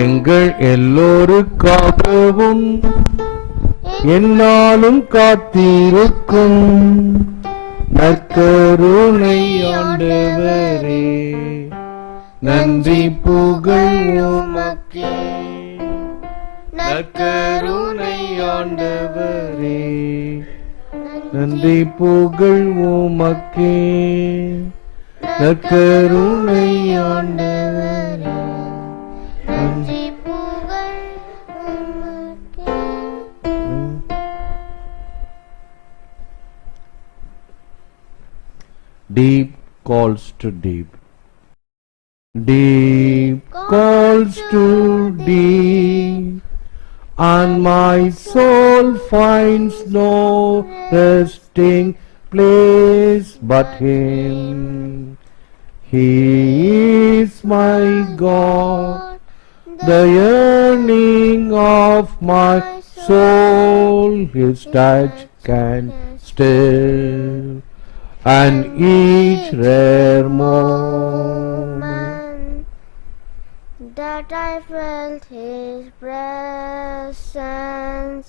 எங்கள் எல்லோருக்காகவும் என்னாலும் காத்திருக்கும் நற்கருணை ஆண்டவரே, நன்றி புகழ் உமக்கே. நற்கருணை ஆண்டவரே, நன்றி புகழ் உமக்கே. நற்கருணை ஆண்டவரே, நன்றி புகழ் உமக்கே. Deep calls to deep. Deep calls to deep, and my soul finds no resting place but Him. He is my God, the yearning of my soul. His touch can still, and each rare moment that I felt His presence,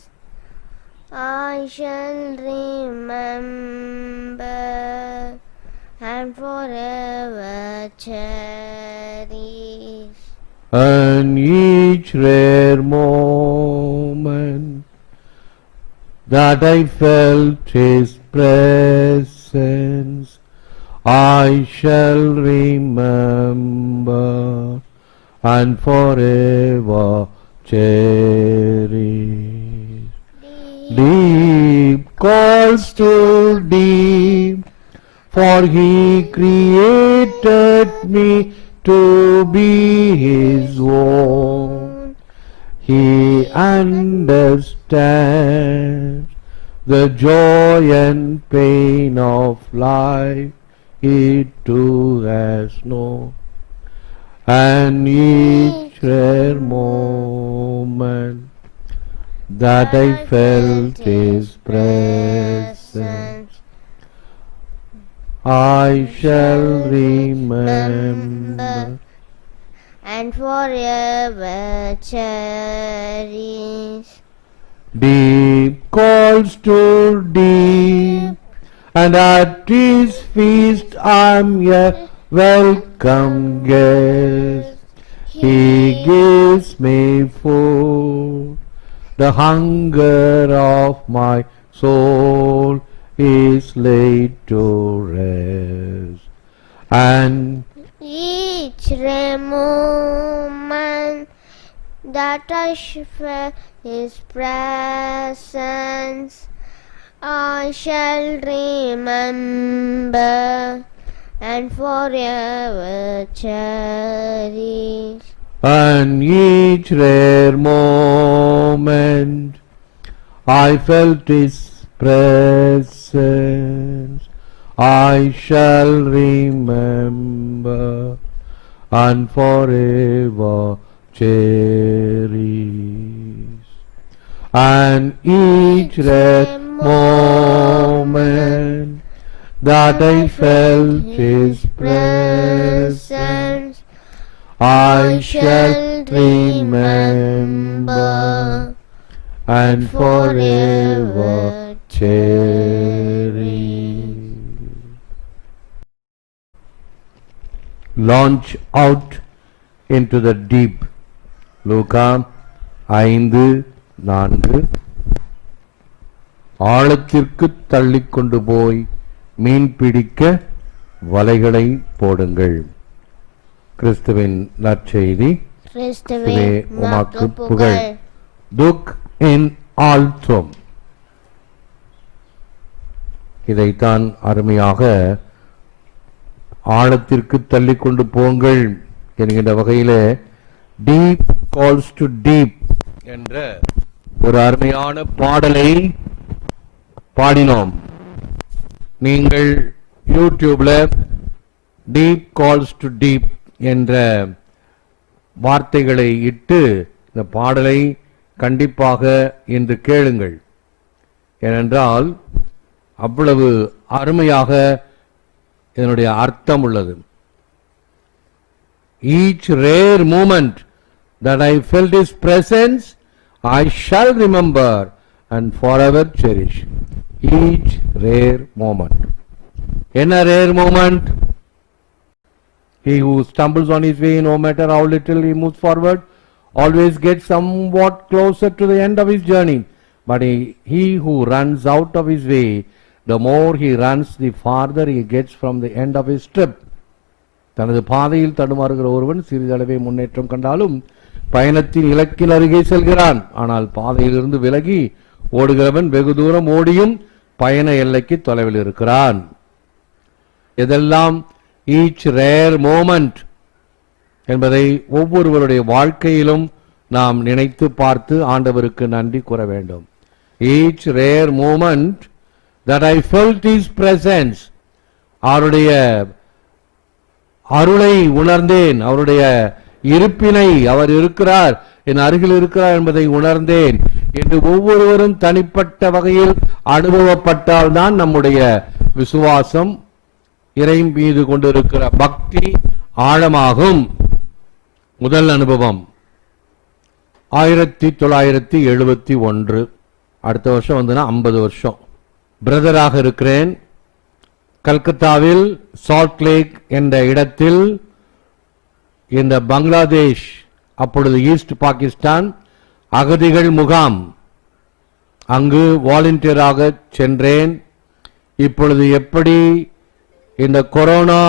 I shall remember and forever cherish. And each rare moment that I felt His presence, I shall remember and forever cherish. Deep calls to deep, for He created me to be His own. He understands the joy and pain of life, He too has known. And each rare moment that I felt His presence, I shall remember and forever cherish. Deep calls to deep, and at His feast I'm a welcome guest. He gives me food, the hunger of my soul is laid to rest. And each moment that I feel His presence, I shall remember and forever cherish. And each rare moment I felt His presence, I shall remember and forever cherish. And each rare moment that I felt His presence, I shall remember and forever cherish. Launch out into the deep. லூக்கா 5:4. ஆழத்திற்கு தள்ளிக்கொண்டு போய் மீன் பிடிக்க வலைகளை போடுங்கள். கிறிஸ்துவின் நற்செய்தி. கிறிஸ்துவே உமக்கு புகழ். துக் இன் ஆல்ட்ரோம். இதைத்தான் அருமையாக ஆழத்திற்கு தள்ளிக்கொண்டு போங்கள் என்கின்ற வகையிலே டீப் கால்ஸ் டு டீப் என்ற ஒரு அருமையான பாடலை பாடினோம். நீங்கள் யூடியூப்ல டீப் கால்ஸ் டு டீப் என்ற வார்த்தைகளை இட்டு இந்த பாடலை கண்டிப்பாக இன்று கேளுங்கள். ஏனென்றால் அவ்வளவு அருமையாக இதனுடைய அர்த்தம் உள்ளது. Each rare moment that I felt his presence, I shall remember and forever cherish each rare moment. In a rare moment, he who stumbles on his way, no matter how little he moves forward, always gets somewhat closer to the end of his journey. But he who runs out of his way, the more he runs, the farther he gets from the end of his trip. தனது பாதையில் தடுமாறுகிற ஒருவன் சிறிதளவே முன்னேற்றம் கண்டாலும் பயணத்தின் இலக்கின் அருகே செல்கிறான். ஆனால் பாதையிலிருந்து விலகி ஓடுகிறவன் வெகு தூரம் ஓடியும் பயண எல்லைக்கு தொலைவில் இருக்கிறான். இதெல்லாம் ஈச் ரேர் மோமெண்ட் என்பதை ஒவ்வொருவருடைய வாழ்க்கையிலும் நாம் நினைத்து பார்த்து ஆண்டவருக்கு நன்றி கூற வேண்டும். Each rare moment that I felt his presence, அவருடைய அருளை உணர்ந்தேன், அவருடைய இருப்பினை, அவர் இருக்கிறார், என் அருகில் இருக்கிறார் என்பதை உணர்ந்தேன் என்று ஒவ்வொருவரும் தனிப்பட்ட வகையில் அனுபவப்பட்டால் தான் நம்முடைய விசுவாசம், இறை மீது கொண்டிருக்கிற பக்தி ஆழமாகும். முதல் அனுபவம் 1971. அடுத்த வருஷம் வந்துன்னா 50 வருஷம். பிரதராக இருக்கிறேன். கல்கத்தாவில் சால்ட் லேக் என்ற இடத்தில் இந்த பங்களாதேஷ், அப்பொழுது ஈஸ்ட் பாகிஸ்தான் அகதிகள் முகாம், அங்கு வாலண்டியராக சென்றேன். இப்பொழுது எப்படி இந்த கொரோனா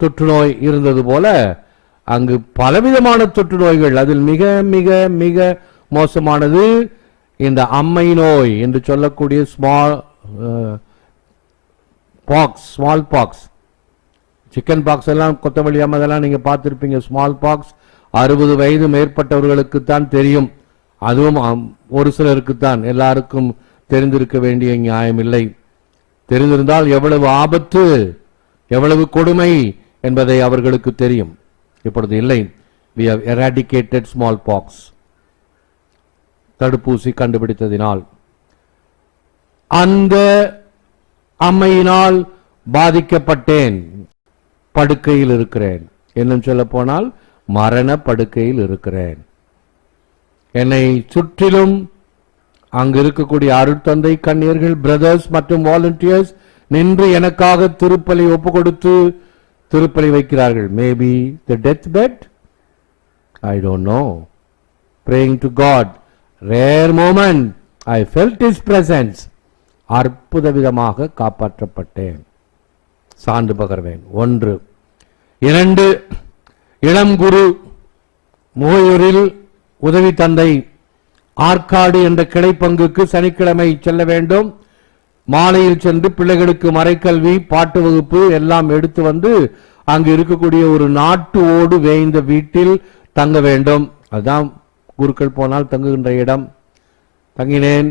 தொற்று நோய் இருந்தது போல அங்கு பலவிதமான தொற்று நோய்கள், அதில் மிக மிக மிக மோசமானது இந்த அம்மை நோய் என்று சொல்லக்கூடிய ஸ்மால் பாக்ஸ், சிக்கன் பாக்ஸ் எல்லாம் கொத்தமல்லி அதெல்லாம் நீங்க பார்த்திருப்பீங்க. ஸ்மால் பாக்ஸ் 60 வயது மேற்பட்டவர்களுக்கு தான் தெரியும். அதுவும் ஒரு சிலருக்கு தான், எல்லாருக்கும் தெரிந்திருக்க வேண்டிய நியாயம் இல்லை. தெரிந்திருந்தால் எவ்வளவு ஆபத்து, எவ்வளவு கொடுமை என்பதை அவர்களுக்கு தெரியும். இப்பொழுது இல்லை. we have eradicated small pox, தடுப்பூசி கண்டுபிடித்ததினால். அந்த அம்மையினால் பாதிக்கப்பட்டேன். படுக்கையில் இருக்கிறேன், இன்னும் சொல்ல போனால் மரண படுக்கையில் இருக்கிறேன். என்னை சுற்றிலும் அங்கு இருக்கக்கூடிய அருட்தந்தை கன்னியர்கள், பிரதர்ஸ் மற்றும் வாலண்டியர்ஸ் நின்று எனக்காக திருப்பலி ஒப்பு கொடுத்து திருப்பலி வைக்கிறார்கள். Maybe the death bed, I don't know. praying to God, rare moment, I felt his presence. அற்புத விதமாக காப்பாற்றப்பட்டேன். சான்று பகர்வேன். 1. 2. இளம் குரு முகையூரில் உதவி தந்தை ஆற்காடு என்ற கிளைப்பங்குக்கு சனிக்கிழமை செல்ல வேண்டும். மாலையில் சென்று பிள்ளைகளுக்கு மறைக்கல்வி, பாட்டு வகுப்பு எல்லாம் எடுத்து வந்து அங்கு இருக்கக்கூடிய ஒரு நாட்டு ஓடு வேய்ந்த வீட்டில் தங்க வேண்டும். அதுதான் குருக்கள் போனால் தங்குகின்ற இடம். தங்கினேன்.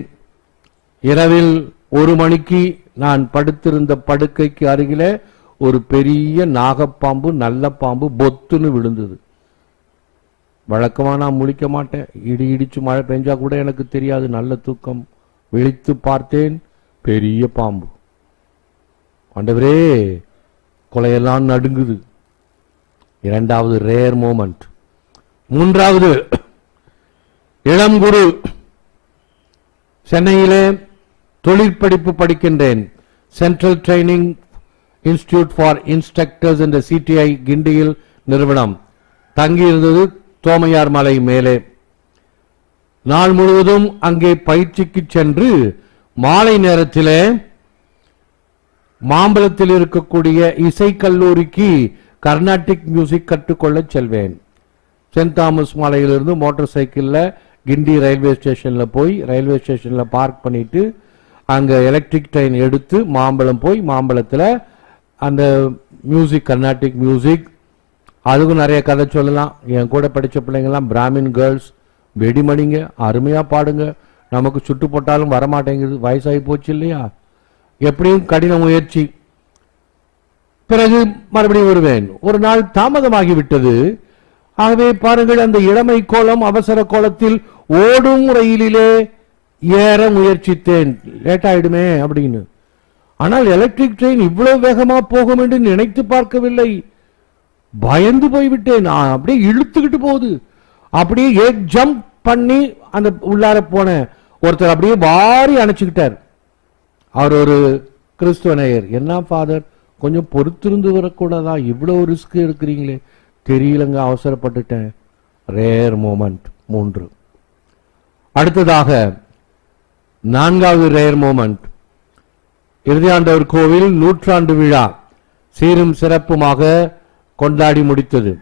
இரவில் 1 மணிக்கு நான் படுத்திருந்த படுக்கைக்கு அருகிலே ஒரு பெரிய நாகப்பாம்பு, நல்ல பாம்பு பொத்துன்னு விழுந்தது. வழக்கமா நான் முழிக்க மாட்டேன். இடிச்சு மழை பெஞ்சா கூட எனக்கு தெரியாது, நல்ல தூக்கம். விழித்து பார்த்தேன், பெரிய பாம்பு. ஆண்டவரே, கொலையெல்லாம் நடுங்குது. 2வது ரேர் மோமெண்ட். 3வது இளம் குரு, சென்னையிலே தொழிற்படிப்பு படிக்கின்றேன். Central Training Institute for Instructors என்ற சிடிஐ கிண்டியில் நிறுவனம். தங்கியிருந்தது தோமையார் மலை மேலே. நாள் முழுவதும் அங்கே பயிற்சிக்கு சென்று மாலை நேரத்திலே மாம்பலத்தில் இருக்கக்கூடிய இசைக்கல்லூரிக்கு கர்நாடிக் மியூசிக் கற்றுக்கொள்ள செல்வேன். சென்ட் தாமஸ் மலையிலிருந்து மோட்டார் சைக்கிள்ல கிண்டி ரயில்வே ஸ்டேஷன்ல போய் ரயில்வே ஸ்டேஷன்ல பார்க் பண்ணிட்டு அங்க எலக்ட்ரிக் ட்ரெயின் எடுத்து மாம்பலம் போய் மாம்பலத்தில் அந்த மியூசிக், கர்நாடிக் மியூசிக், அதுக்கும் நிறைய கதை சொல்லலாம். என் கூட படித்த பிள்ளைங்கள்லாம் பிராமின் கேர்ள்ஸ், வெடிமணிங்க, அருமையா பாடுங்க. நமக்கு சுட்டு போட்டாலும் வரமாட்டேங்குது, வயசாகி போச்சு இல்லையா. எப்படியும் கடின முயற்சி. பிறகு மறுபடியும் வருவேன். ஒரு நாள் தாமதமாகிவிட்டது. ஆகவே பாருங்கள், அந்த இளமை கோலம் அவசர கோலத்தில் ஓடும் ரயிலிலே ஏற முயற்சித்தேன். லேட் ஆயிடுமே அப்படின்னு. ஆனால் எலக்ட்ரிக் ட்ரெயின் இவ்வளவு வேகமா போகும் என்று நினைத்து பார்க்கவில்லை. பயந்து போய்விட்டேன். அப்படியே இழுத்துக்கிட்டு போகுது. அப்படியே ஜம்ப் பண்ணி அந்த உள்ளார போன ஒருத்தர் அப்படியே வாரி அணைச்சுக்கிட்டார். அவர் ஒரு கிறிஸ்துவ நேயர். என்ன ஃபாதர், கொஞ்சம் பொறுத்திருந்து வரக்கூடாதா, இவ்வளவு ரிஸ்க் எடுக்கிறீங்களே? தெரியலங்க, அவசரப்பட்டுட்டேன். Rare moment 3. அடுத்ததாக 4வது ரேர் மோமெண்ட், இறுதியாண்டவர் கோவில் 100ஆண்டு விழா சீரும் சிறப்புமாக கொண்டாடி முடித்தது.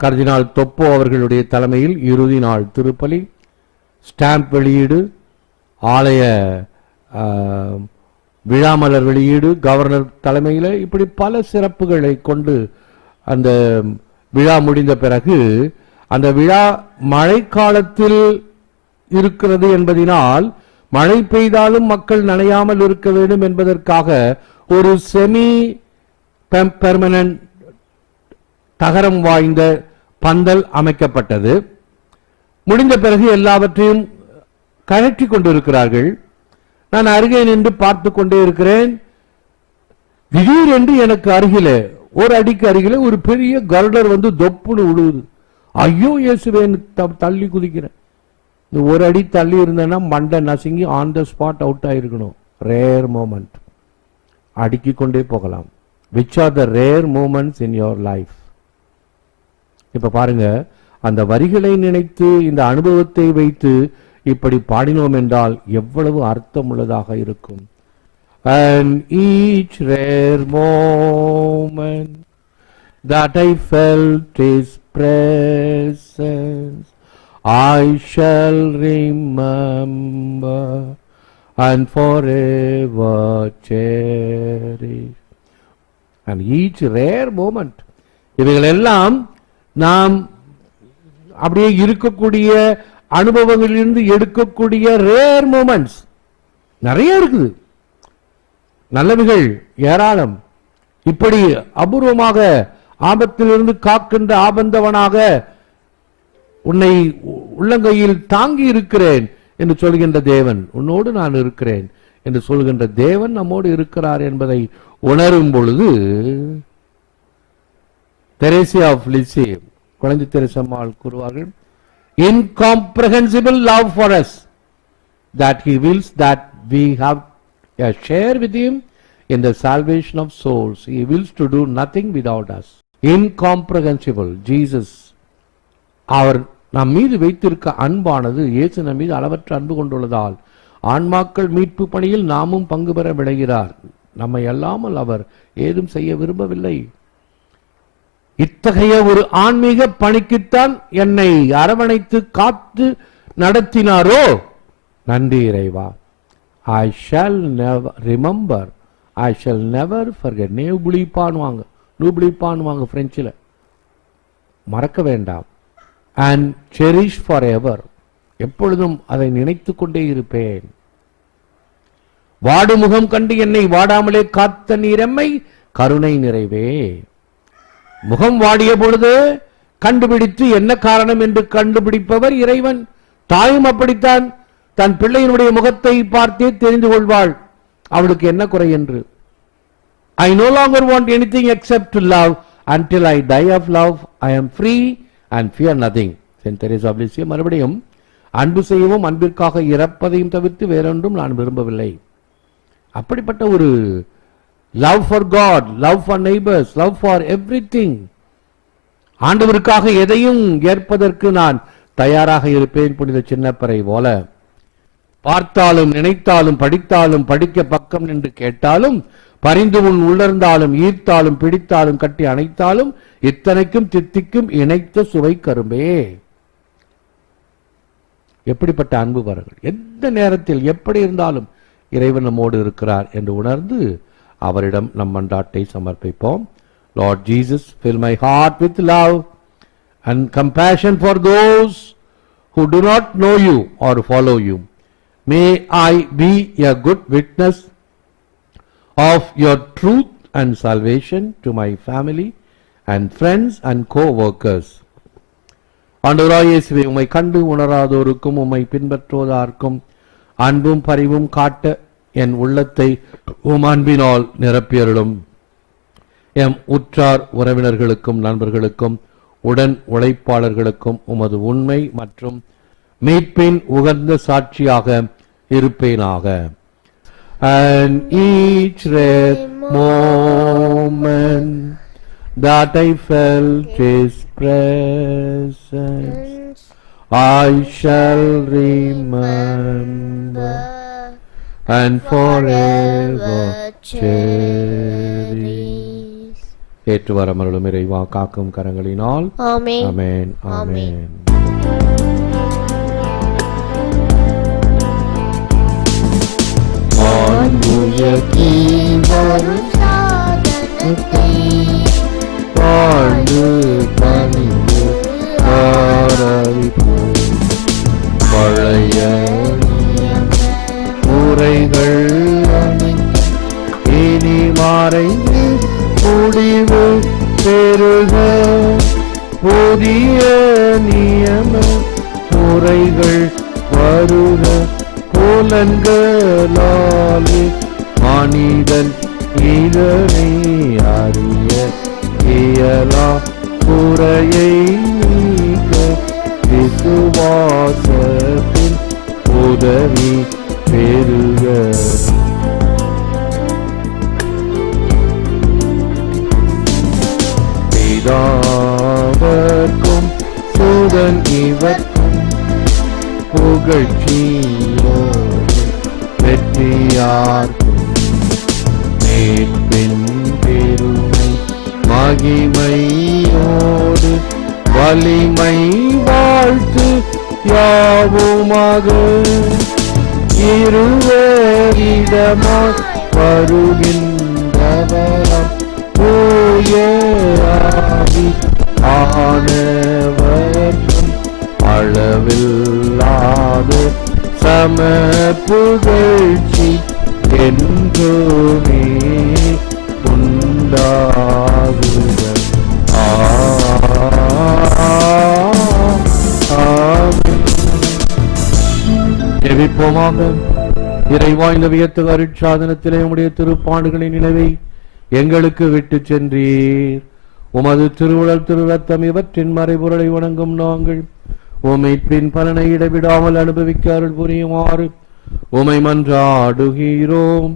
கர்தினால் தொப்போ அவர்களுடைய தலைமையில் இறுதி நாள் திருப்பலி, ஸ்டாம்ப் வெளியீடு, ஆலய விழாமலர் வெளியீடு, கவர்னர் தலைமையில், இப்படி பல சிறப்புகளை கொண்டு அந்த விழா முடிந்த பிறகு, அந்த விழா மழைக்காலத்தில் இருக்கிறது என்பதனால் மழை பெய்தாலும் மக்கள் நனையாமல் இருக்க வேண்டும் என்பதற்காக ஒரு செமி பெர்மனன்ட் தகரம் வாய்ந்த பந்தல் அமைக்கப்பட்டது. முடிந்த பிறகு எல்லாவற்றையும் கழற்றி கொண்டிருக்கிறார்கள். நான் அருகே நின்று பார்த்து கொண்டே இருக்கிறேன். திடீரென்று எனக்கு அருகிலே, ஒரு அடிக்கு அருகிலே ஒரு பெரிய கருடர் வந்து தொப்புன்னு விழுவுது. ஐயோ இயேசுவேன்னு தள்ளி குதிக்கிறேன். இந்த ஒரு அடி தள்ளி இருந்தேன்னா மண்டை நசுங்கி ஆன் த ஸ்பாட் அவுட் ஆயிருக்கணும். Rare moment. அடுக்கிக் கொண்டே போகலாம். Which are the rare moments in your life? இப்ப பாருங்க, அந்த வரிகளை நினைத்து இந்த அனுபவத்தை வைத்து இப்படி பாடினோம் என்றால் எவ்வளவு அர்த்தம் உள்ளதாக இருக்கும். And each rare moment that I felt His presence, I shall remember and forever cherish. And each rare moment, இவைகள் எல்லாம் நாம் அப்படியே இருக்கக்கூடிய அனுபவங்களிலிருந்து எடுக்கக்கூடிய ரேர் மூமெண்ட்ஸ் நிறைய இருக்குது. நல்லவைகள் ஏராளம். இப்படி அபூர்வமாக ஆபத்திலிருந்து காக்கின்ற ஆபந்தவனாக உன்னை உள்ளங்கையில் தாங்கி இருக்கிறேன் என்று சொல்கின்ற தேவன், உன்னோடு நான் இருக்கிறேன் என்று சொல்கின்ற தேவன் நம்மோடு இருக்கிறார் என்பதை உணரும் பொழுது, தெரேசியா ஆஃப் லிசி, குழந்தை தெரேசம்மாள் கூறுவார்கள், incomprehensible love for us, that he wills that we have a share with him in the salvation of souls. He wills to do nothing without us. Incomprehensible. Jesus, அவர் நம் மீது வைத்திருக்க அன்பானது, இயேசு நம் மீது அளவற்ற அன்பு கொண்டுள்ளதால் ஆன்மாக்கள் மீட்பு பணியில் நாமும் பங்கு பெற விளைகிறார். நம்மை அல்லாமல் அவர் ஏதும் செய்ய விரும்பவில்லை. இத்தகைய ஒரு ஆன்மீக பணிக்குத்தான் என்னை அரவணைத்து காத்து நடத்தினாரோ, நன்றி இறைவா. I shall never remember, I shall never forget. நூபிளிப்பான்வாங்க பிரெஞ்சில், மறக்க வேண்டாம். And cherish forever, எப்பொழுதும் அதை நினைத்து கொண்டே இருப்பேன். வாடுமுகம் கண்டு என்னை வாடாமலே காத்த நீரெம்மை கருணை நிறைவே. முகம் வாடிய பொழுது கண்டுபிடித்து என்ன காரணம் என்று கண்டுபிடிப்பவர் இறைவன். தாயும் அப்படித்தான், தன் பிள்ளையினுடைய முகத்தை பார்த்தே தெரிந்து கொள்வாள் அவளுக்கு என்ன குறை என்று. I no longer want anything except to love. Until I die of love, I am free and fear nothing. Saint Teresa of Lisieux மறுபடியும், அன்பு செய்யவும் அன்பிற்காக இறப்பதையும் தவிர்த்து வேறொன்றும் நான் விரும்பவில்லை. அப்படிப்பட்ட ஒரு love for God, love for neighbors, love for everything. ஆண்டவருக்காக எதையும் ஏற்பதற்கு நான் தயாராக இருப்பேன். புனித சின்னப்பரை போல, பார்த்தாலும் நினைத்தாலும் படித்தாலும் படிக்க பக்கம் நின்று கேட்டாலும் பரிந்து உன் உள்ளர்ந்தாலும் ஈர்த்தாலும் பிடித்தாலும் கட்டி அணைத்தாலும் இத்தனைக்கும் தித்திக்கும் இணைத்த சுவை கரும்பே. எப்படிப்பட்ட அன்பு பாருங்கள். எந்த நேரத்தில் எப்படி இருந்தாலும் இறைவன் நம்மோடு இருக்கிறார் என்று உணர்ந்து அவரிடம் நம் மன்றாட்டை சமர்ப்பிப்போம். Lord Jesus, fill my heart with love and compassion for those who do not know you or follow you. May I be a good witness of your truth and salvation to my family and friends and co-workers. ஆண்டவராகிய இயேசுவே, உம்மை கண்டு உணராதோருக்கும் உம்மை பின்பற்றுவதற்கும் அன்பும் பரிவும் காட்ட என் உள்ளத்தை உம் அன்பினால் நிரப்பியருளும். M உற்றார் உறவினர்களுக்கும் நண்பர்களுக்கும் உடன் உழைப்பாளர்களுக்கும் உமது உண்மை மற்றும் மீட்பின் உகந்த சாட்சியாக இருப்பேனாக. And each rare moment that I felt His presence, I shall remember and forever cherish. ஏற்று வரமருளும் இறைவா காக்கும் கரங்களினால். ஆமென். ஆமென். ஆமென். வரும் சாதனத்தை வாழ்ந்து பணிந்து ஆராதிப்போம். பழைய உரைகள் இனி மறைந்து முடிவு பெறுக. புதிய நியம முறைகள் வருக. புலன்களாலே மனிதன் இதனை அறிய இயலா குறையை நீக்க விசுவாசத்தின் உதவி பெறுக. பிதாவர்க்கும் சுதன் இவர்க்கும் புகழ்ச்சியோடு வெற்றியார்க்கும் மீட்பின் பெருமை மகிமையோடு வலிமை வாழ்த்து யாவுமாக. இருவரிடமாய் வருகின்றவராம் தூய ஆவி ஆனவர்க்கும் அளவில்லாத சம புகழ்ச்சி என்றுமே உண்டாகுக. ஜெபிப்போமாக. இறைவா, இந்த வியத்தக அருட்சாதனத்திலே உம்முடைய திருப்பாடுகளின் நினைவை எங்களுக்கு விட்டு சென்றீர். உமது திருவுடல் திரு ரத்தம் இவற்றின் மறைபொருளை வணங்கும் நாங்கள் உம்மைப்பின் பலனை இடைவிடாமல் அனுபவிக்க அருள் புரியுமாறு உமை மன்றாடுகிறோம்.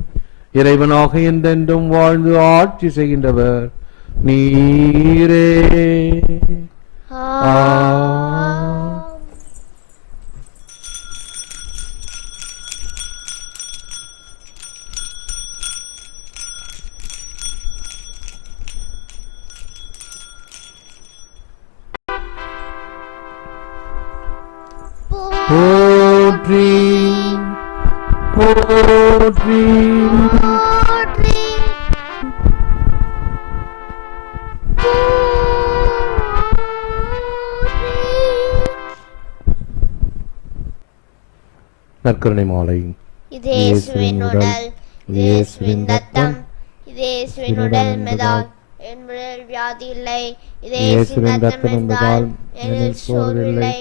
இறைவனாக என்றென்றும் வாழ்ந்து ஆட்சி செய்கின்றவர் நீரே. போற்றி போற்றி நற்கருணை மாலை. இது இயேசுவின் உடல், இயேசுவின் ரத்தம், இது இயேசுவின் உடல் என்பதால் என் உடல் வியாதி இல்லை. இது இயேசுவின் ரத்தம் என்பதால் என் சோர்வில்லை.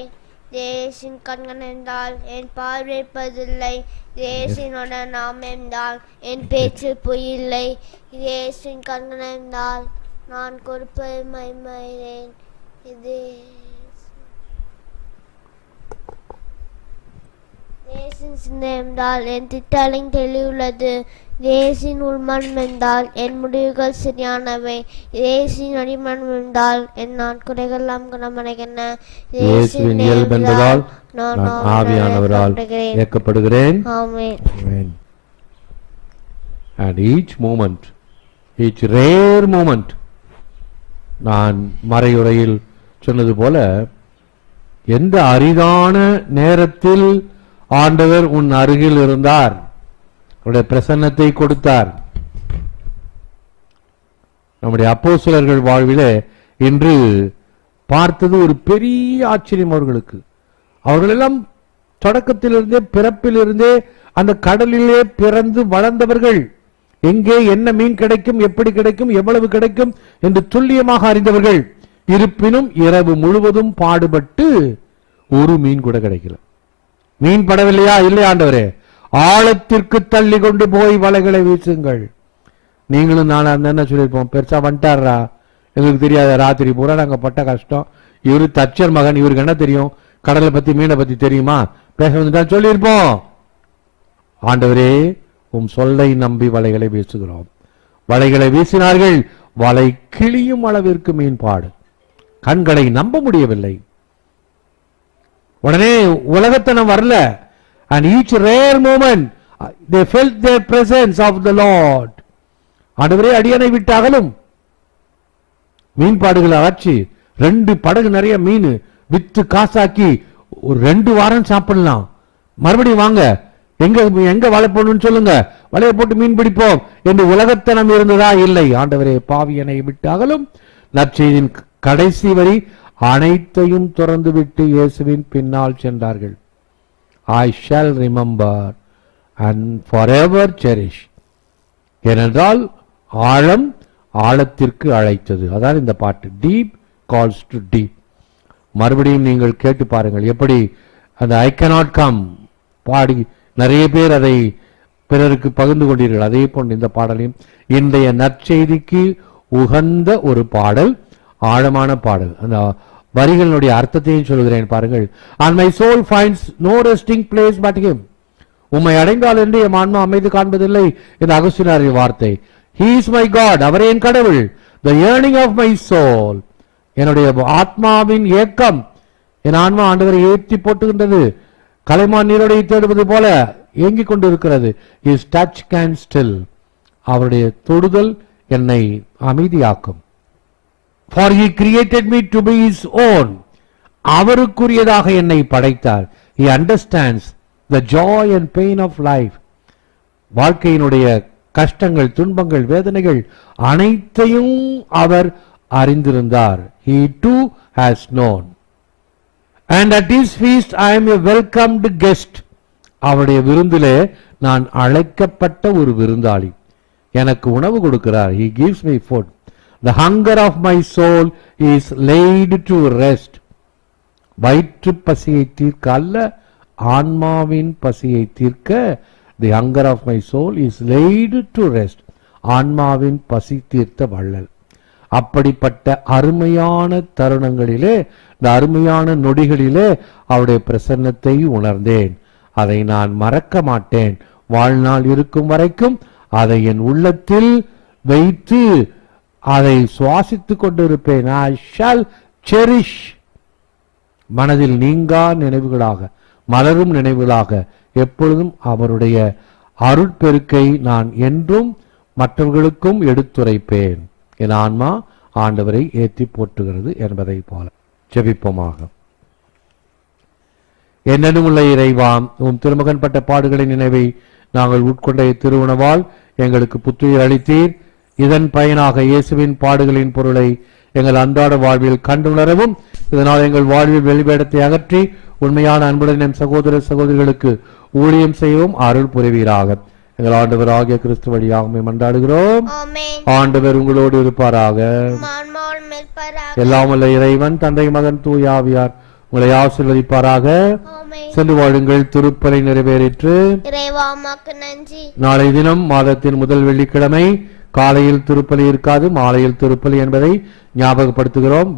தேசின் கண்கள் என்றால் என் பார்வைப்பதில்லை. தேசினோட நாம் என்றால் என் பேச்சு பொய்யில்லை. தேசின் கண்கள் என்றால் நான் கொடுப்பதை மைமறேன். இது தேசின் சிந்தை என்றால் என் திட்டலின் தெளிவுள்ளது. தேசின் உள்மனம் என்றால் என் முடிவுகள் சரியானவை. தேசின் அடிமனம் என்றால் என் நாட்குறைகள்லாம் குணமடைகின்றன. இயேசுவின் இயல்பு என்பதால் நான் ஆவியானவரால் இயக்கப்படுகிறேன். ஆமென். And each moment, each rare moment, நான் மறையுரையில் சொன்னது போல எந்த அரிதான நேரத்தில் ஆண்டவர் உன் அருகில் இருந்தார், அவருடைய பிரசன்னத்தை கொடுத்தார். நம்முடைய அப்போஸ்தலர்கள் வாழ்விலே இன்று பார்த்தது ஒரு பெரிய ஆச்சரியம் அவர்களுக்கு. அவர்களெல்லாம் தொடக்கத்திலிருந்தே பிறப்பிலிருந்தே அந்த கடலிலே பிறந்து வளர்ந்தவர்கள். எங்கே என்ன மீன் கிடைக்கும், எப்படி கிடைக்கும், எவ்வளவு கிடைக்கும் என்று துல்லியமாக அறிந்தவர்கள். இருப்பினும் இரவு முழுவதும் பாடுபட்டு ஒரு மீன் கூட கிடைக்கல. மீன் படவில்லையா? இல்லை ஆண்டவரே, ஆழத்திற்கு தள்ளி கொண்டு போய் வலைகளை வீசுங்கள். நீங்களும் நானும் அந்த என்ன சொல்லியிருப்போம், பெருசா வந்துட்டாரா, எங்களுக்கு தெரியாத, ராத்திரி பூரா நாங்க பட்ட கஷ்டம், இவரு தச்சர் மகன், இவருக்கு என்ன தெரியும்? கடலை பத்தி மீனை பத்தி தெரியுமா? பேச வந்துட்டா சொல்லியிருப்போம். ஆண்டவரே, உம் சொல்லை நம்பி வலைகளை வீசுகிறோம். வலைகளை வீசினார்கள், வலை கிளியும் அளவிற்கு மீன்பாடு. கண்களை நம்ப முடியவில்லை. உடனே உலகத்தனம் வரல. And each rare moment they felt the presence of the Lord. ஆண்டவரே, அடியனை விட்டு அகலும். மீன்பாடுகளை ஆச்சு 2 படகு நிறைய மீன் வித்து காசாக்கி ஒரு 2 வாரம் சாப்பிடலாம். மறுபடியும் வாங்க, எங்க வலை போடணும்னு சொல்லுங்க, வலையை போட்டு மீன் பிடிப்போம் என்று உலகத்தனம் இருந்ததா? இல்லை. ஆண்டவரே, பாவியனை விட்டு அகலும். நற்செய்தியின் கடைசி வரி அனைத்தையும் துறந்து விட்டு இயேசுவின் பின்னால் சென்றார்கள். I shall remember and forever cherish. ஏனென்றால் ஆழம் ஆழத்திற்கு அழைத்தது. அதான் இந்த பாட்டு, டீப் கால்ஸ் டு டீப். மறுபடியும் நீங்கள் கேட்டு பாருங்கள், எப்படி அந்த ஐ கேனாட் கம் பாடி நிறைய பேர் அதை பிறருக்கு பகிர்ந்து கொண்டீர்கள். அதே போன்று இந்த பாடலையும் இன்றைய நற்செய்திக்கு உகந்த ஒரு பாடல், ஆழமான பாடல். அந்த வரிகளுடைய அர்த்தத்தையும் சொல்கிறேன் பாருங்கள். And my soul finds no resting place but him. உம்மை அடைந்தால் என்று என் ஆன்மா அமைதி காண்பதில்லை இந்த அகஸ்தினாரின் வார்த்தை. He is my God, அவரே என் கடவுள். The yearning of my soul, என்னுடைய ஆத்மாவின் ஏக்கம், என் ஆன்மா ஆண்டவரை ஏற்றி போட்டுகின்றது. கலைமான் நீரோடையை தேடுவது போல ஏங்கிக் கொண்டு இருக்கிறது. His touch can still, அவருடைய தொடுதல் என்னை அமைதியாக்கும். For he created me to be his own, அவருக்குரியதாக என்னை படைத்தார். He understands the joy and pain of life, வாழ்க்கையினுடைய கஷ்டங்கள், துன்பங்கள், வேதனைகள் அனைத்தையும் அவர் அறிந்திருந்தார். He too has known. And at his feast I am a welcomed guest. அவருடைய விருந்திலே நான் அழைக்கப்பட்ட ஒரு விருந்தாளி. எனக்கு உணவு கொடுக்கிறார். He gives me food. The hunger of my soul is laid to rest. வயிற்று பசியை தீர்க்க அல்ல, ஆன்மாவின் பசியை தீர்க்க. The hunger of my soul is laid to rest. ஆன்மாவின் பசி தீர்த்த வள்ளல். அப்படிப்பட்ட அருமையான தருணங்களிலே, இந்த அருமையான நொடிகளிலே அவருடைய பிரசன்னத்தை உணர்ந்தேன். அதை நான் மறக்க மாட்டேன். வாழ்நாள் இருக்கும் வரைக்கும் அதை என் உள்ளத்தில் வைத்து அதை சுவாசித்துக் கொண்டிருப்பேன். I shall cherish. மனதில் நீங்கா நினைவுகளாக, மலரும் நினைவுகளாக எப்பொழுதும் அவருடைய அருட்பெருக்கை நான் என்றும் மற்றவர்களுக்கும் எடுத்துரைப்பேன். என் ஆன்மா ஆண்டவரை ஏற்றி போற்றுகிறது என்பதை போல. ஜெபிப்போமாக. என்னென்னும் உள்ள இறைவா, உம் திருமகன் பட்ட பாடுகளின் நினைவை நாங்கள் உட்கொண்ட திருவுணவால் எங்களுக்கு புத்துயிர் அளித்தீர். இதன் பயனாக இயேசுவின் பாடுகளின் பொருளை எங்கள் அன்றாட வாழ்வில் கண்டுணரவும், இதனால் எங்கள் வாழ்வில் வெளிவேடத்தை அகற்றி உண்மையான அன்புடன் என் சகோதர சகோதரிகளுக்கு ஊழியம் செய்யவும் அருள் புரிவீராக. எங்கள் ஆண்டவர் ஆகிய கிறிஸ்து வழியாகவே மன்றாடுகிறோம். ஆண்டவர் உங்களோடு இருப்பாராக. எல்லாம் வல்ல இறைவன் தந்தை மகன் தூய ஆவியார் உங்களை ஆசீர்வதிப்பாராக. சென்று வாழுங்கள். திருப்பலி நிறைவேறிற்று. நாளை தினம் மாதத்தின் முதல் வெள்ளிக்கிழமை காலையில் திருப்பலி இருக்காது, மாலையில் திருப்பலி என்பதை ஞாபகப்படுத்துகிறோம்.